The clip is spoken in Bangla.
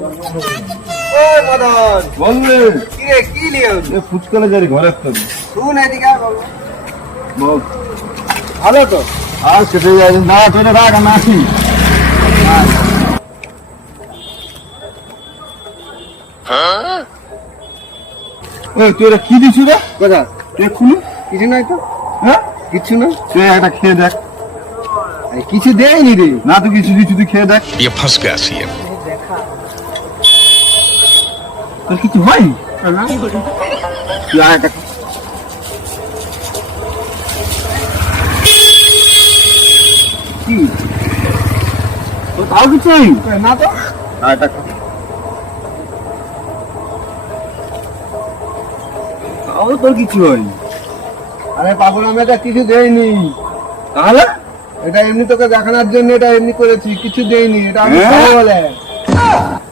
ও মদন বললে কি রে কি লিও ফুচকালে যারি ঘরে একটা শুন এদিকে বাবু বল ভালো তো আর সেটাই যাই না তুই রাখ আমি আসি ওই তুই কি দিছু রে কোথা তুই খুলি কিছু নাই তো হ্যাঁ কিছু না তুই একটা খেয়ে দেখ কিছু দেয়নি রে না তুই কিছু দিচ্ছি তুই খেয়ে দেখ ये फंस गया सीएम। তোর কিছু হয়নি তুই আর একটা কি তোর তাও কিছু হয়নি না তো আর একটা খা। তাও তোর কিছু হয়নি আরে পাগল আমি এটা কিছু দেয়নি তাহলে এটা এমনি তোকে দেখানোর জন্য এটা এমনি করেছি কিছু দেয়নি এটা আমি হ্যাঁ? খাবো বলে